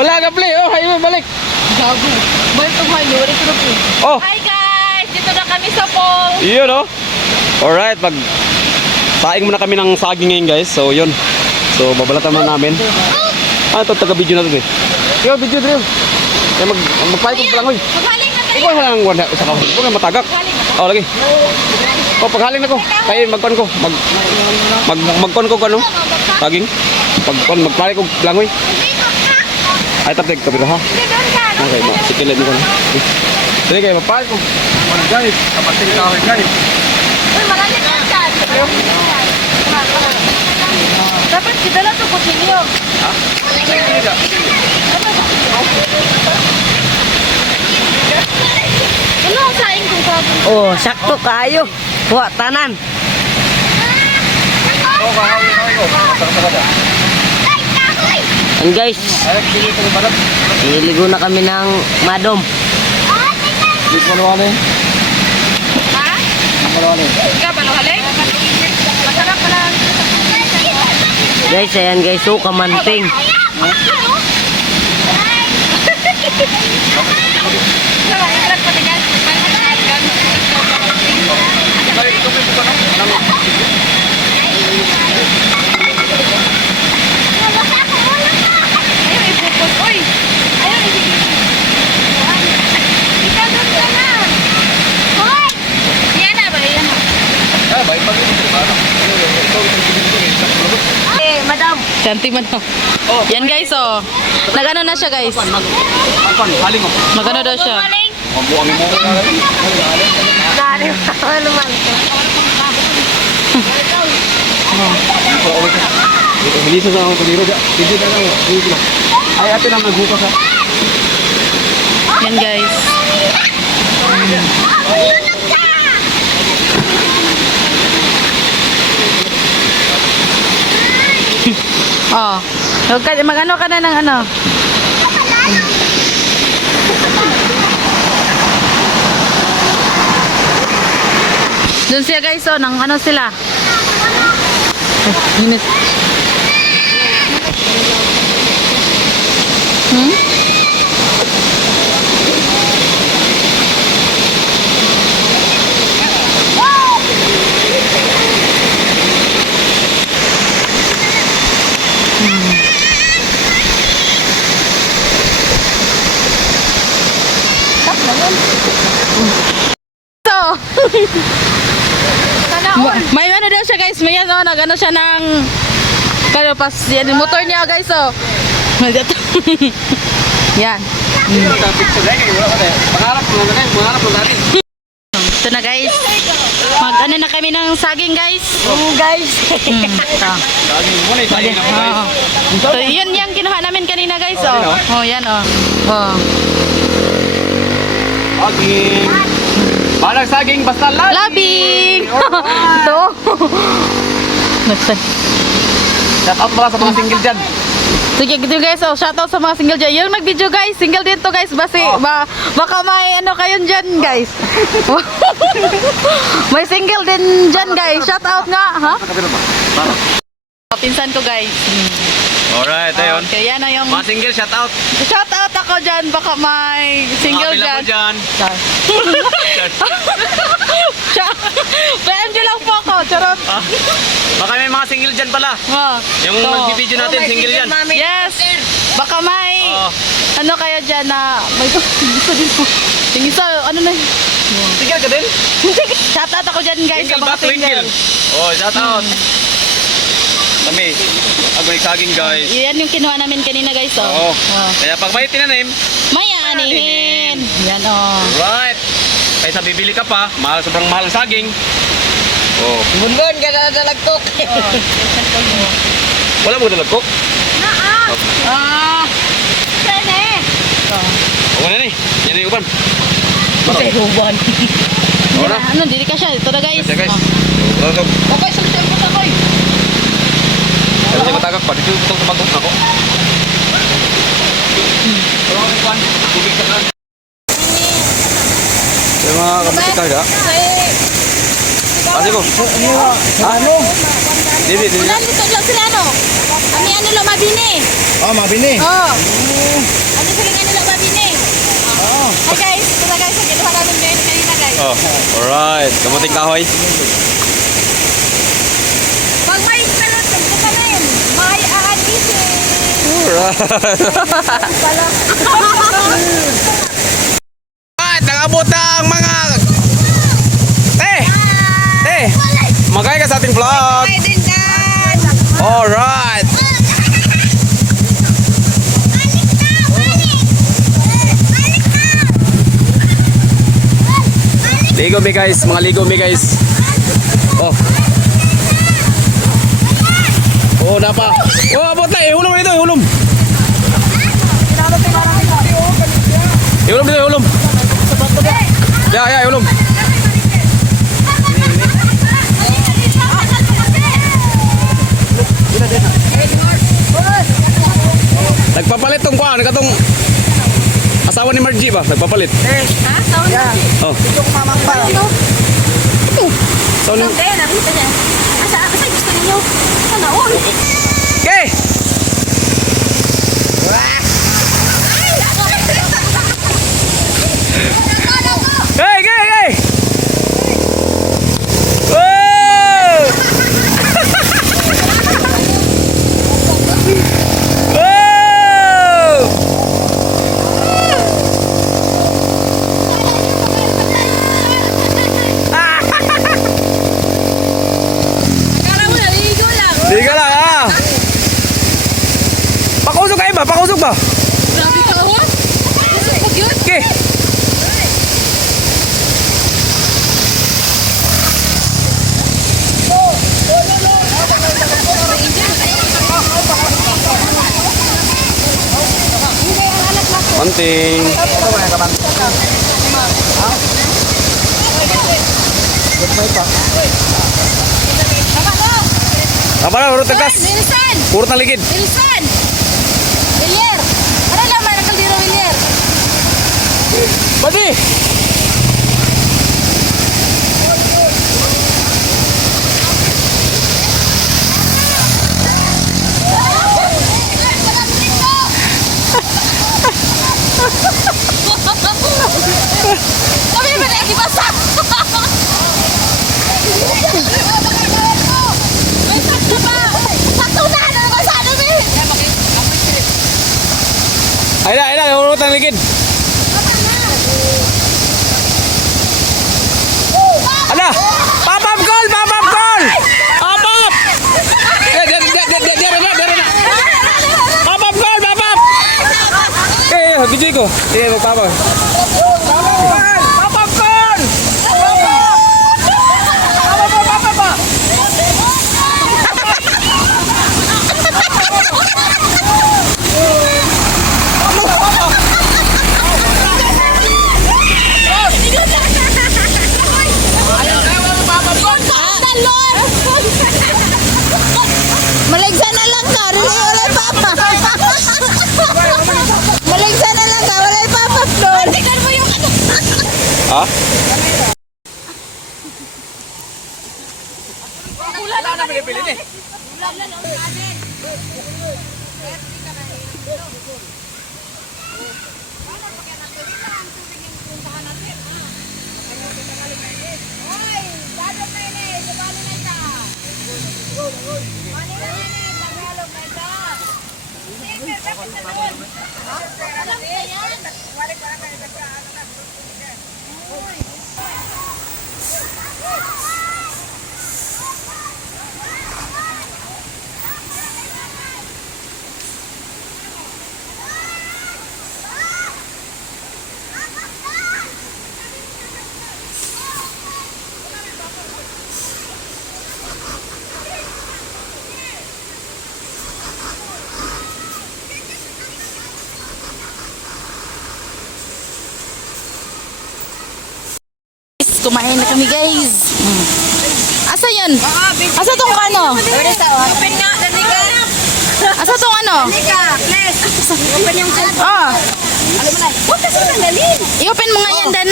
Wala ka play. Oh, hayo balik. Gago. Balik ko hayo. Wala ko po. Oh. Hi guys! Dito na kami sa pool. Yun oh. Alright, saing muna kami ng saging ngayon guys. So yun. So babalatan muna namin. Ah, ito taga-video na ito eh. Yo, video drill. Kaya magpahit ko lang hoy. Maghaling na tayo. Ikaw lang wala sa kahon. Huwag kang matagak. Oh, lagi. Oh, paghaling na ko. Kaya magkon ko. Magkon ko ano? Saging. Magpahit ko langoy. Ay, tapos kabila ha. Okay, sikilan ko na. Sige kayo, magpahit ko. Guys, kapating kawin guys. Uy, marami na dyan. Dapat kidala to kutsilyo. Ha? Ano ang saing kung sabi? Oh, sakto kayo. Wa tanan. Oh, kahawin ko. Saka-saka. And guys, Ay, sige ko balat. iligo na kami ng madom. Di ko nawa na. Ha? Nawa na. Ikaw ba haling? Masarap pala. Guys, ayan guys, so kamanting. Ah, baik pagi. Eh, madam. Cantik man. Oh, Yan guys, oh. Nagano na siya guys. Mapan, haling ako. Magano daw siya. Mabuangin mo. Dari pa naman. Hilisa sa ako kaniro. Hindi na lang. Ay, ate na naghukas ha. Yan guys. Oh. Magano ka na ng ano? Doon siya guys, oh, nang ano sila. Oh, init. Hmm? So, may ano daw siya guys, may ano, nagano siya ng kaya pas yan yung motor niya guys, oh. Yan. Pangarap mo na kayo, pangarap mo natin. Ito na guys. Mag ano na kami ng saging guys. Guys. Ito. Saging mo na, saging na Oo. So, yun yung kinuha namin kanina guys, oh. Oh, yan, oh. Oh. Saging. Balag saging, basta lahat. Labing! Ito. Shout out pala sa mga single dyan. Sige, gitu guys, oh, shoutout sa mga single dyan. Yung nag-video guys, single din to guys, baka may ano kayo dyan guys. May single din dyan guys, shoutout nga, ha? Pinsan ko guys. Alright, ayun. Okay, yan na yung... Mga single, shout out. Shoutout ako dyan, baka may single Mga pila dyan. po dyan. PM lang po ako, charot. Ah, baka may mga single dyan pala. Oh. Yung So, mag-video natin, single yan. yes, baka may... Oh. Ano kaya dyan na... May gusto din po. Tingin sa... Ano na... Single ka din? Shoutout ako dyan guys sa Single mga ba, twinkle? single. Oh, shout out. Kami, agoy saging guys. Yan yung kinuha namin kanina guys, oh. Oo. Oh. Kaya pag may tinanim, May anihin. Yan, oh. right. Kaysa bibili ka pa, sobrang mahal ang saging. Oh. Bundon ka na dalagtok. Wala mo dalagkok? Ah! Sene! Oo na ni. Yan yung uban. Huban. Wala. Ano, dili ka siya. Ito na guys. Kasi guys. Oh. Wala. Okay, salitan mo sa koy. Pero siya matagak pa. Dito itong tumatok na ko. Wala ko yung uban. Tubig ka na. Yung mga kapatid ka, ha? Kasi ko. Ano? Dili. Nandito lang sila, no? Ano yan nila, Mabini. Oh, mabini. Oh. Ano sila nga nila Mabini? Hi guys, ito guys, ang ginawa namin ngayon kanina guys. Oh, alright. Kamuting kahoy. Pag may salot, ito kami. May aanisin. Alright, nakabot na ang mga... Magkaya ka sa ating vlog. Hi din guys. Alright. Ligo mi guys, mga ligo mi guys. Oh. Oh, napa. Oh, abot na. Ihulom dito, ihulom. Ihulom dito, ihulom. Ya, ihulom. Nagpapalit tong kuan, katong asawa ni Margie ba? Nagpapalit. Ha? Tawag na. Oh. Yung mamang pa. So, Kaya nakita niya. Asa gusto ninyo? Sana all. okay. Hey. Whoa! Akala mo naligo lang. Hindi ka lang ah. Pakusog kayo ba? Pakusog ba? Grabe ka ho. Pag yun. Okay. Manting. Apa na? Urut tegas. Wilson! Urut na ligid. Wilson! Willier! Ano naman ang kaldero, Willier? Badi. Kami ba lagi basak? May sakto ba? Sakto na! Ano naman sa ano, Will? Ayun, urut na ligid. Ala! Papap goal! Papap goal! Papap! Dere na! Papap goal! Papap! Video ko. Magpapap. Papap goal! Maligsa na lang ka, wala papa. Maligsa na lang ka, wala papa, Flor. Tingnan mo yung ano. Ha? Wala na pinipili ni. Kumain na kami guys. Asa yan? Asa tong ano? Open nga, dali ka. Asa tong ano? Dali ka, please. Open yung cellphone. Ah, Alam mo na. Huwag kasi nandalin. i-open mo nga yan Dan.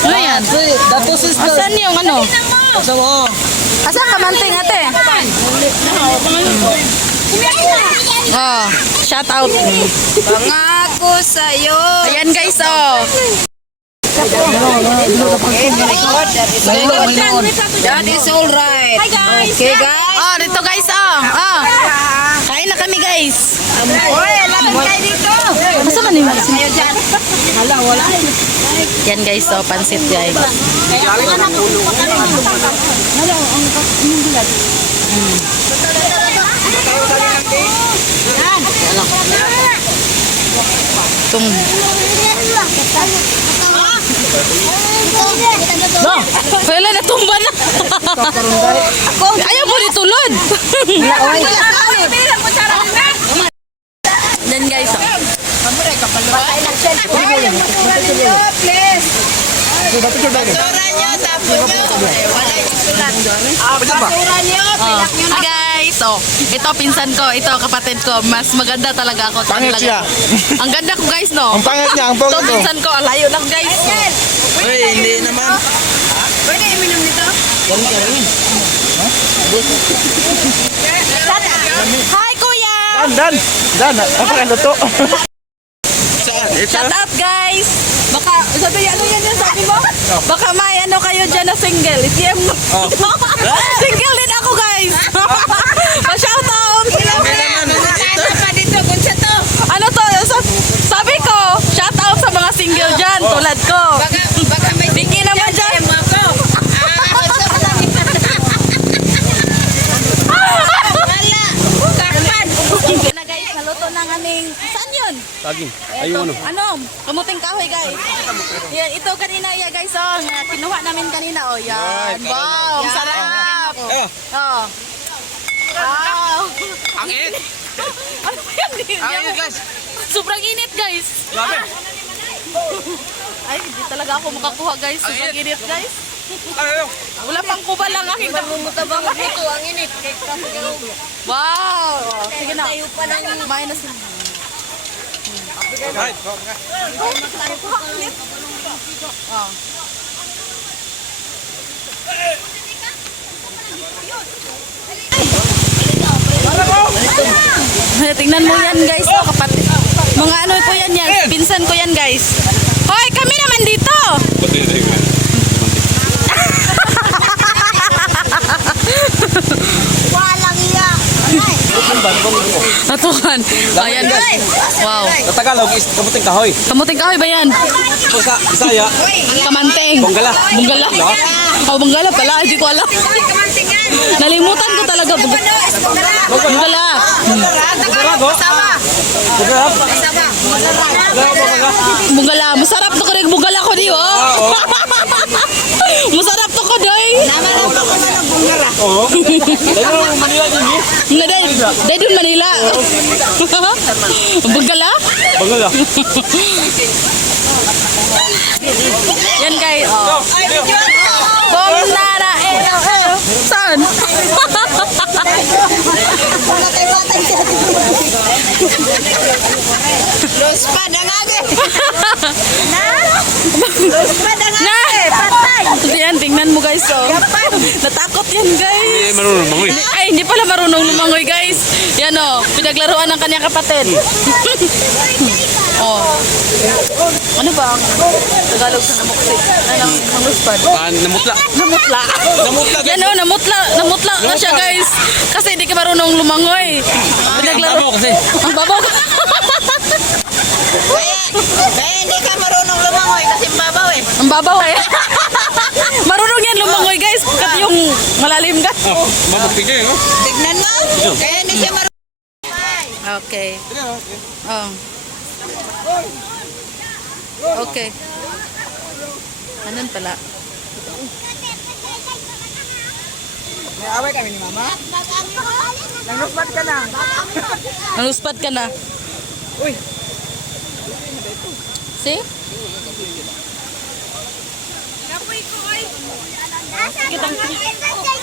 Ano yan? Tapos is Asan yung ano? So, Asa ka manting ate? Oh, shout out. Pangako sa'yo. Ayan guys, oh. That is all right. Hi guys. Okay guys. Oh, dito guys, oh. Oh. Kain na kami guys. Oy, laban kayo dito. Masa man yung Ayo dyan. Hala, wala. Yan guys, oh, pansit guys. Tung. No, wala na tumba na. Ayaw mo ditulod. Yan guys, oh. Basura nyo, tapo nyo. Wala yung sulat. Basura nyo, pilak nyo na. Hi guys, oh. Ito pinsan ko, ito kapatid ko. Mas maganda talaga ako. Pangit Talaga. siya. Ang ganda ko guys, no. Ang pangit niya, ang Ito pangit ko. pinsan ko, ang layo lang guys. Uy, hindi naman. Pwede iminom nito? Hi kuya! Dan, napakaluto. Saan? Ito? Shout out guys! Baka, sabi ano yan yung sabi mo? Baka may ano kayo dyan na single. ITM mo. Single din ako guys! Pa-shout out! Ano pa dito? Kunsa to? Ano to? Sabi ko, shout out sa mga single dyan, tulad ko. Baka may Bigyan naman dyan. mo ako. Wala. Karpan. Yan na guys, naluto ng aming... Saan yun? Saging. Ayun ano. Ano? Kamuting kahoy guys. Yan, ito kanina ya guys, oh, nga kinuha namin kanina, oh, yan. Wow, ang sarap. Oh. Oh. Wow. Ang init. Ano ba yan? Ang init guys. Sobrang init guys. Grabe. Ay, hindi talaga ako makakuha guys. Sobrang init guys. Ayaw. Wala pang kubal lang aking Mutabang dito ang init. Wow. Sige na. Tayo pa lang. Kumain na sila. Right. Oh. Tingnan mo yan guys, oh, kapatid. Mga ano po yan yan, pinsan ko yan guys. Hoy, kami naman dito. Walang iya. Natukan. Ayan guys. Wow. Sa Tagalog is kamuting kahoy. Kamuting kahoy ba yan? Sa Bisaya, Kamanteng. Bonggala. Bunggala. Oh, bunggala pala. Hindi ko alam. Nalimutan ko talaga. Bunggala. Sarado. Sarap. Bunggala. Masarap to ko rin. Bunggala ko di oh. Masarap to ko doy. Oo. Dahil mo Manila din eh. Dahil dun Manila. Bunggala? Bonggala. Yan guys. Oh. Bomnara. Saan? Los padangage. Los padangage. Patay. Yan, tingnan mo guys. Oh. Natakot yan guys. Hindi marunong mangoy. Ay, hindi pala marunong lumangoy guys. Yan o, pinaglaruan ng kanyang kapatid. Oh. Ano ba ang Tagalog sa namuksi? Anong manguspad? Namutla. Namutla. Namutla. Yan o, namutla na siya guys. Kasi hindi ka marunong lumangoy. Ang babo kasi. Ang babaw. Kaya hindi ka marunong lumangoy kasi babaw eh. Ang babaw eh. Marunong yan lumangoy guys. Pagkat yung malalim ka. Oh, mabuti kayo. No? Tignan mo. Kaya hindi siya marunong. Okay. Oh. Okay. Anan pala? May away kami ni mama. Nanguspad ka na. Naluspad ka na. Uy. See?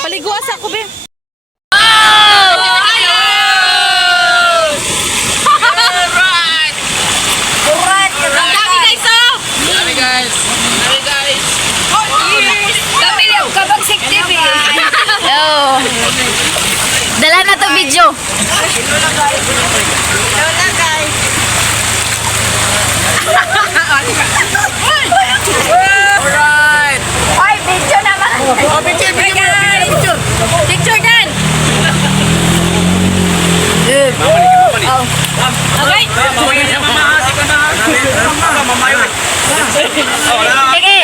Paliguas ako, be. Dala na to video. Lola guys. Alright. Hoy, video naman. Oh, picture, picture. Picture din. Okay. Sige.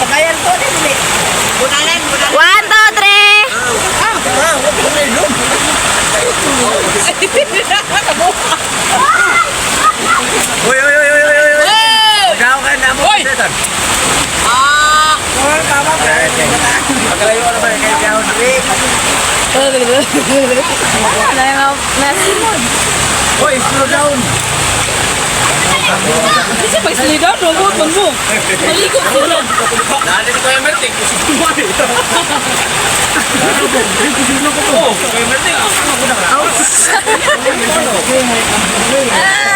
Pagayan ko din. Bunalan. 1, 2, 3. Uy. Ikaw ka na mo. Uy. Pagkalayo ka naman, kayo kayo na. Ano yung message? Uy, slow down. Kasi pag slida, robot mo. Malikot sila. Dali ko yung merting. Oh, kayo merting. Ah!